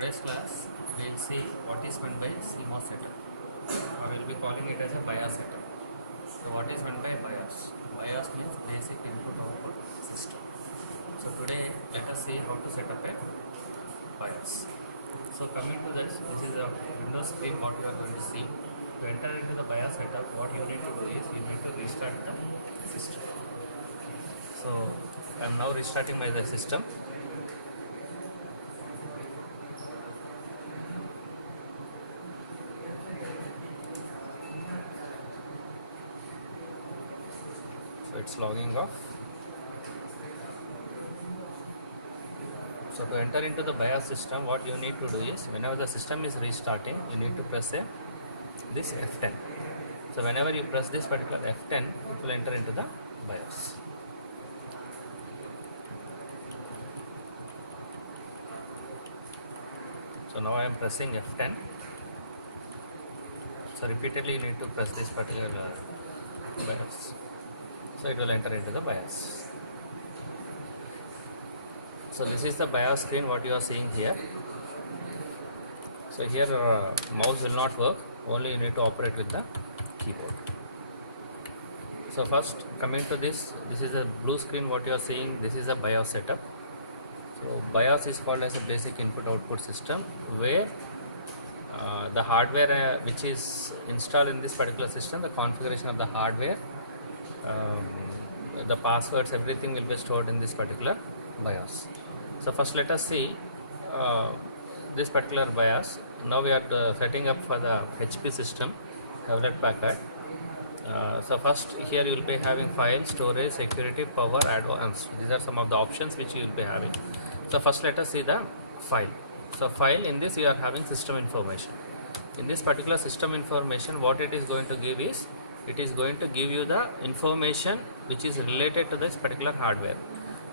today's class we will see what is meant by CMOS setup, or we will be calling it as a BIOS setup. So what is meant by BIOS? BIOS means basic input output system. So today let us see how to set up a BIOS. So coming to this is a Windows screen what you are going to see. To enter into the BIOS setup, what you need to do is you need to restart the system. So I am now restarting my system. So it's logging off. So to enter into the BIOS system, what you need to do is whenever the system is restarting, you need to press this F10. So whenever you press this particular F10, it will enter into the BIOS. So now I am pressing F10. So repeatedly you need to press this particular BIOS. So it will enter into the BIOS. So this is the BIOS screen what you are seeing here. So here mouse will not work, only you need to operate with the keyboard. So first coming to this is a blue screen what you are seeing. This is a BIOS setup. So BIOS is called as a basic input output system, where the hardware which is installed in this particular system, the configuration of the hardware, the passwords, everything will be stored in this particular BIOS. So first let us see this particular BIOS. Now we are setting up for the HP system, Hewlett Packard. So first here you will be having file, storage, security, power, advanced. These are some of the options which you will be having. So first let us see the file. So file, in this you are having system information. In this particular system information, what it is going to give is, it is going to give you the information which is related to this particular hardware.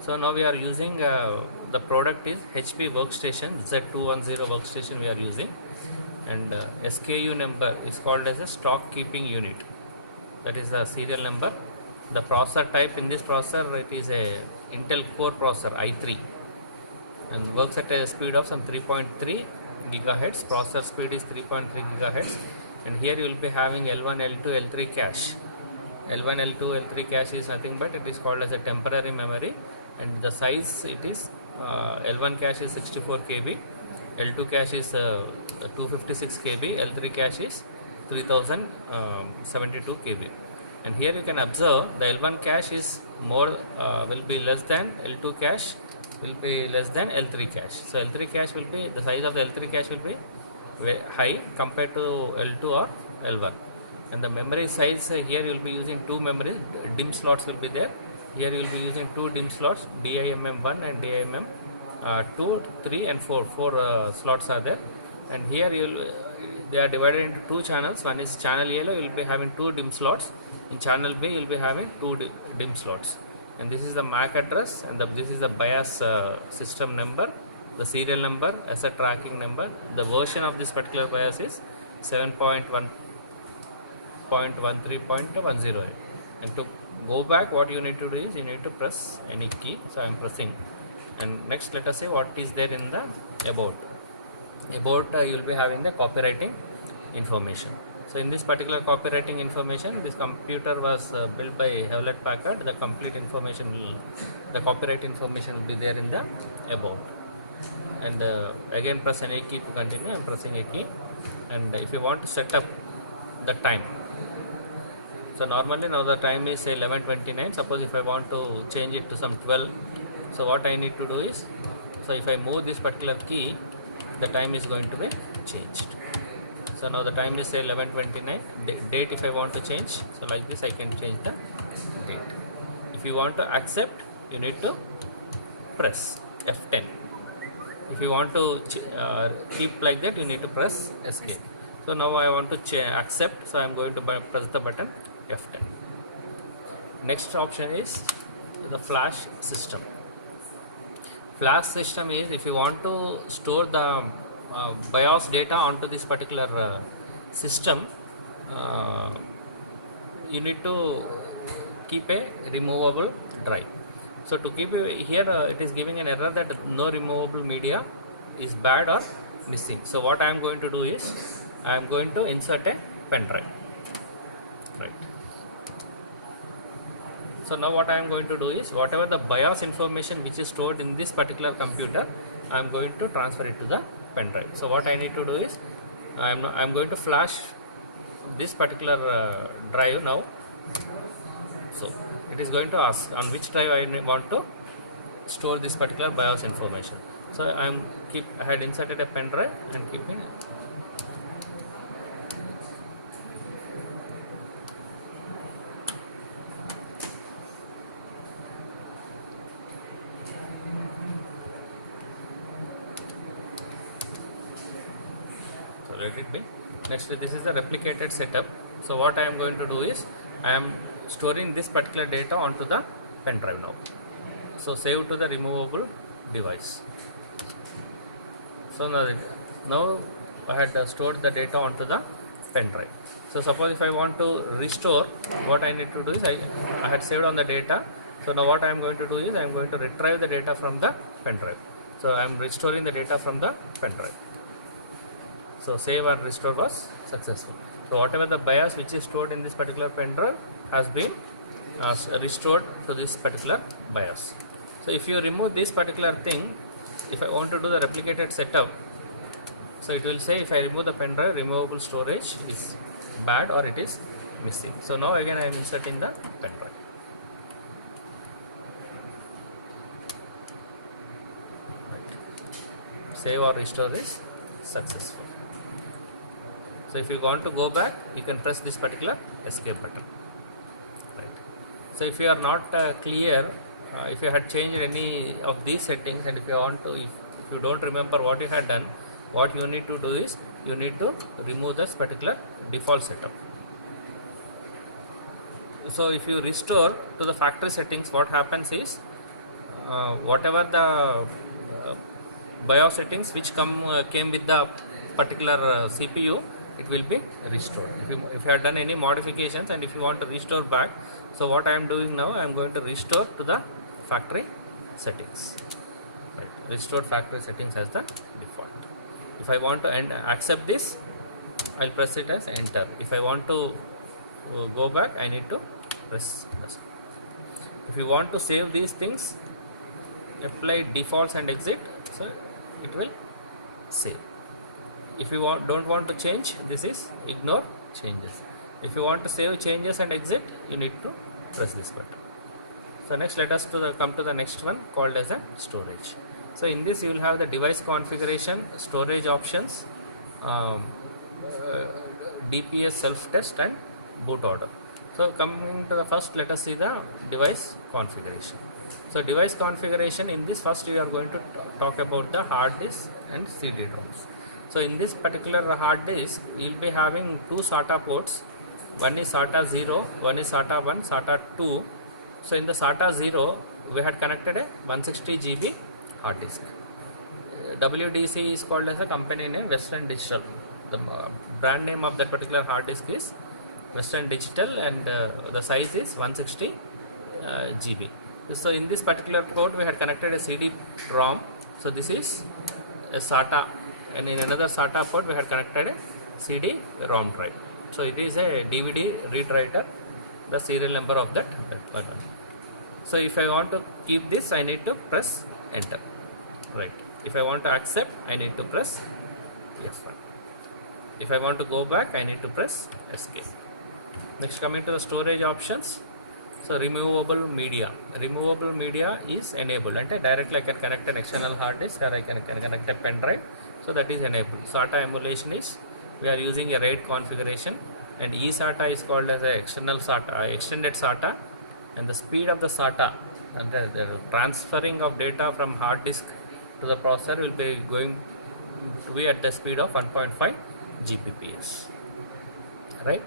So now we are using the product is HP workstation, Z210 workstation we are using, and SKU number is called as a stock keeping unit. That is the serial number. The processor type, in this processor it is a Intel Core processor i3 and works at a speed of some 3.3 gigahertz. Processor speed is 3.3 gigahertz, and here you will be having L1, L2, L3 cache. L1, L2, L3 cache is nothing but it is called as a temporary memory, and the size it is L1 cache is 64 KB, L2 cache is 256 KB, L3 cache is 3072 KB. And here you can observe the L1 cache is more will be less than L2 cache, will be less than L3 cache. So L3 cache will be, the size of the L3 cache will be very high compared to L2 or L1. And the memory size, here you will be using two memories, DIMM slots will be there. Here you will be using two DIMM slots, DIMM1 and DIMM2, 3 and 4 slots are there. And here they are divided into two channels. One is channel yellow, you will be having two DIMM slots. In channel B you will be having two DIMM slots. And this is the MAC address, and this is the BIOS system number, the serial number, asset tracking number. The version of this particular BIOS is 7.1.13.108. And to go back, what you need to do is you need to press any key. So I am pressing. And next let us see what is there in the about. About you will be having the copywriting information. So in this particular copywriting information, this computer was built by Hewlett Packard. The complete information the copyright information will be there in the about. And again press any key to continue. I am pressing a key. And if you want to set up the time, so normally now the time is say 11:29. Suppose if I want to change it to some 12, so what I need to do is, so if I move this particular key, the time is going to be changed. So now the time is say 11:29. Date if I want to change, so like this I can change the date. If you want to accept, you need to press F10. If you want to keep like that, you need to press escape. So now I want to accept, so I am going to press the button F10. Next option is the flash system. Flash system is if you want to store the BIOS data onto this particular system, you need to keep a removable drive. So to keep here it is giving an error that no removable media is bad or missing. So what I am going to do is I am going to insert a pen drive. Right. So now what I am going to do is whatever the BIOS information which is stored in this particular computer, I am going to transfer it to the pen drive. So what I need to do is I am going to flash this particular drive now. So it is going to ask on which drive I want to store this particular BIOS information. So I had inserted a pen drive and keeping it. So let it be. Next, this is the replicated setup. So what I am going to do is I am storing this particular data onto the pen drive now. So save to the removable device. So now I had stored the data onto the pen drive. So suppose if I want to restore, what I need to do is I had saved on the data. So now what I am going to do is I am going to retrieve the data from the pen drive. So I am restoring the data from the pen drive. So save and restore was successful. So whatever the BIOS which is stored in this particular pen drive has been restored to this particular BIOS. So if you remove this particular thing, if I want to do the replicated setup, so it will say if I remove the pen drive, removable storage is bad or it is missing. So now again I am inserting the pen drive. Right. Save or restore is successful. So if you want to go back, you can press this particular escape button. Right. So if you are not clear, if you had changed any of these settings, and if you don't remember what you had done, what you need to do is you need to remove this particular default setup. So if you restore to the factory settings, what happens is whatever the BIOS settings which came with the particular CPU, it will be restored. If you have done any modifications and if you want to restore back, so what I am doing now, I am going to restore to the factory settings. Right. Restore factory settings as the default. If I want to accept this, I will press it as enter. If I want to go back, I need to press this. If you want to save these things, apply defaults and exit, so it will save. If you don't want to change, this is ignore changes. If you want to save changes and exit, you need to press this button. So next, let us come to the next one called as a storage. So in this you will have the device configuration, storage options, DPS self-test and boot order. So coming to the first, let us see the device configuration. So device configuration, in this first we are going to talk about the hard disk and CD-ROMs. So in this particular hard disk, you will be having two SATA ports. One is SATA 0, one is SATA 1, SATA 2. So in the SATA 0, we had connected a 160 GB hard disk. WDC is called as a company name Western Digital. The brand name of that particular hard disk is Western Digital, and the size is 160 GB. So in this particular port, we had connected a CD-ROM. So this is a SATA, and in another SATA port we had connected a CD-ROM drive. So it is a DVD read writer, the serial number of that one. So if I want to keep this, I need to press enter. Right. If I want to accept, I need to press F1. If I want to go back, I need to press escape. Next, coming to the storage options. So removable media. Removable media is enabled, and directly I can connect an external hard disk, or I can connect a pen drive. So that is enabled. SATA emulation is, we are using a RAID configuration, and eSATA is called as a external SATA, extended SATA, and the speed of the SATA and the transferring of data from hard disk to the processor will be going to be at the speed of 1.5 Gbps. Right?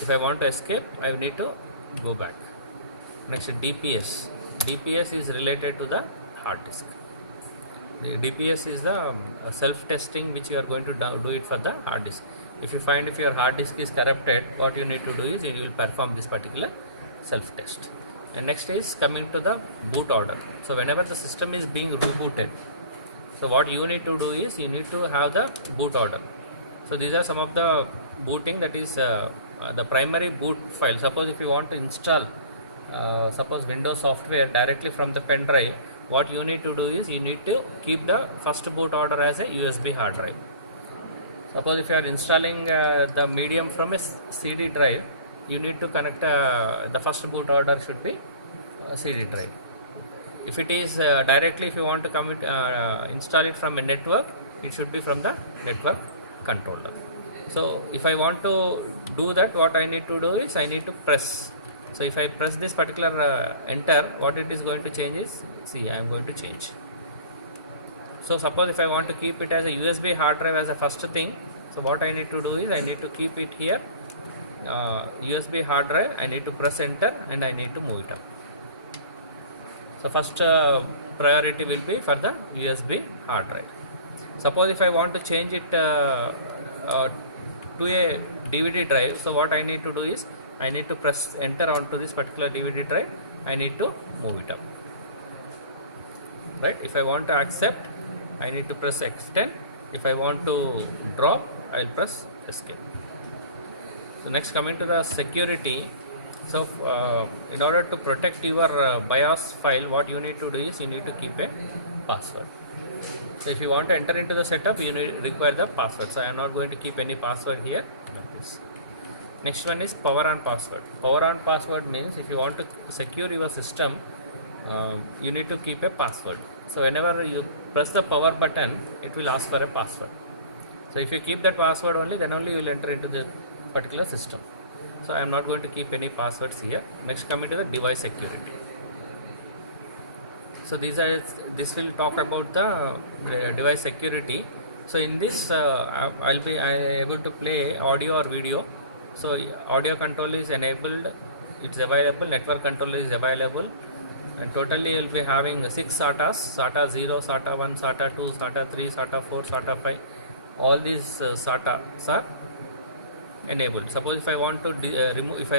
If I want to escape, I need to go back. Next, DPS. DPS is related to the hard disk. The DPS is the self-testing which you are going to do it for the hard disk. If you find if your hard disk is corrupted, what you need to do is you will perform this particular self-test. And next is coming to the boot order. So whenever the system is being rebooted, So what you need to do is you need to have the boot order. So these are some of the booting, that is the primary boot file. Suppose if you want to install suppose Windows software directly from the pen drive, what you need to do is you need to keep the first boot order as a USB hard drive. Suppose if you are installing the medium from a CD drive, you need to connect the first boot order should be CD drive. If it is directly, if you want to install it from a network, it should be from the network controller. So if I want to do that, what I need to do is I need to press. So if I press this particular enter, what it is going to change is, see, I am going to change. So suppose if I want to keep it as a USB hard drive as a first thing, so what I need to do is I need to keep it here, USB hard drive, I need to press enter and I need to move it up. So first priority will be for the USB hard drive. Suppose if I want to change it to a DVD drive, so what I need to do is I need to press enter onto this particular DVD drive, I need to move it up. Right? If I want to accept, I need to press F10. If I want to drop, I will press escape. So next, coming to the security. So in order to protect your BIOS file, what you need to do is you need to keep a password. So if you want to enter into the setup, you require the password. So I am not going to keep any password here like this. Next one is power on password. Power on password means if you want to secure your system, you need to keep a password. So whenever you press the power button, it will ask for a password. So if you keep that password only, then only you will enter into the particular system. So I am not going to keep any passwords here. Next, coming to the device security. So this will talk about the device security. So in this I will be able to play audio or video. So audio control is enabled, it's available, network control is available, and totally you will be having 6 SATAs, SATA 0, SATA 1, SATA 2, SATA 3, SATA 4, SATA 5. All these SATAs are enabled. Suppose if I want to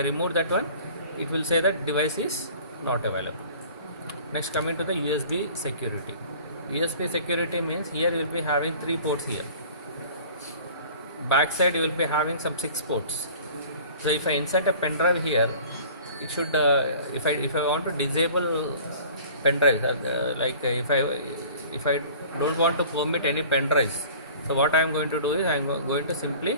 remove that one, it will say that device is not available. Next, coming to the USB security. USB security means here you will be having 3 ports here. Back side you will be having some 6 ports. So if I insert a pen drive here, it should if I want to disable pen drives, if I don't want to permit any pen drives, so what I am going to do is I am going to simply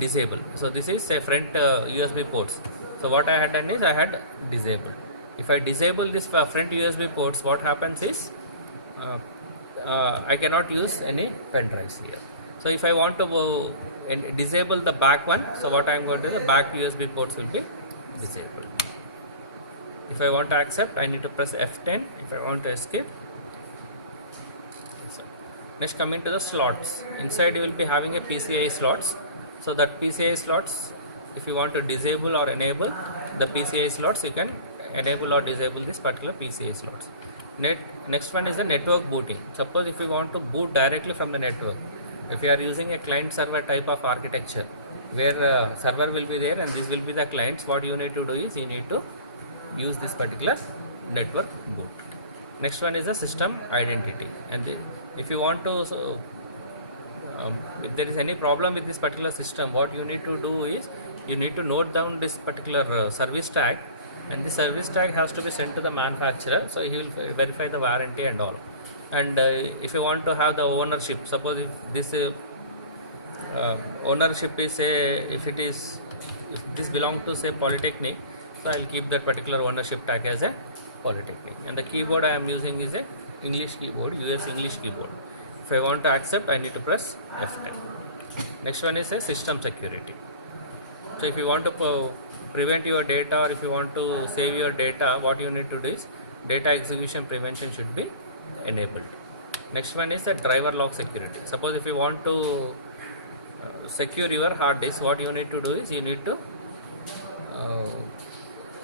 disable. So this is a front USB ports. So what I had done is I had disabled. If I disable this front USB ports, what happens is I cannot use any pen drives here. So if I want to disable the back one, so what I am going to do, the back USB ports will be disabled. If I want to accept, I need to press F10. If I want to escape. Next, coming to the slots. Inside you will be having a PCI slots. So that PCI slots, if you want to disable or enable the PCI slots, you can enable or disable this particular PCI slots. Next one is the network booting. Suppose if you want to boot directly from the network, if you are using a client server type of architecture where server will be there and this will be the clients, what you need to do is you need to use this particular network boot. Next one is the system identity, and if you want to if there is any problem with this particular system, what you need to do is you need to note down this particular service tag, and the service tag has to be sent to the manufacturer, so he will verify the warranty and all. And if you want to have the ownership, suppose if this ownership is if this belongs to say Polytechnic, so I will keep that particular ownership tag as a Polytechnic. And the keyboard I am using is a English keyboard, US English keyboard. If I want to accept, I need to press F10. Next one is a system security. So if you want to prevent your data, or if you want to save your data, what you need to do is data execution prevention should be enabled. Next one is the driver lock security. Suppose if you want to secure your hard disk, what you need to do is you need to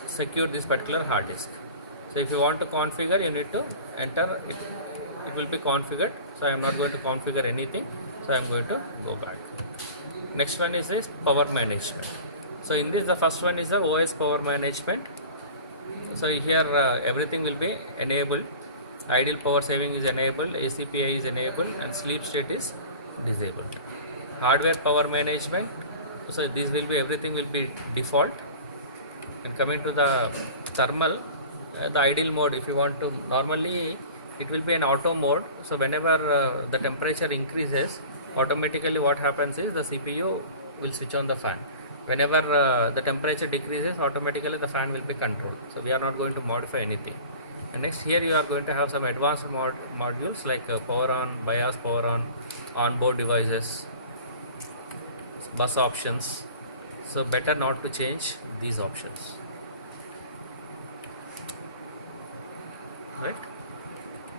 secure this particular hard disk. So if you want to configure, you need to enter it. It will be configured. So I am not going to configure anything. So I am going to go back. Next one is this power management. So in this, the first one is the OS power management. So here everything will be enabled. Ideal power saving is enabled, ACPI is enabled, and sleep state is disabled. Hardware power management, so this will be, everything will be default. And coming to the thermal, the ideal mode, if you want to, normally it will be an auto mode. So whenever the temperature increases, automatically what happens is the CPU will switch on the fan. Whenever the temperature decreases, automatically the fan will be controlled. So we are not going to modify anything. And next, here you are going to have some advanced modules like power on, BIOS power on, onboard devices, bus options. So better not to change these options.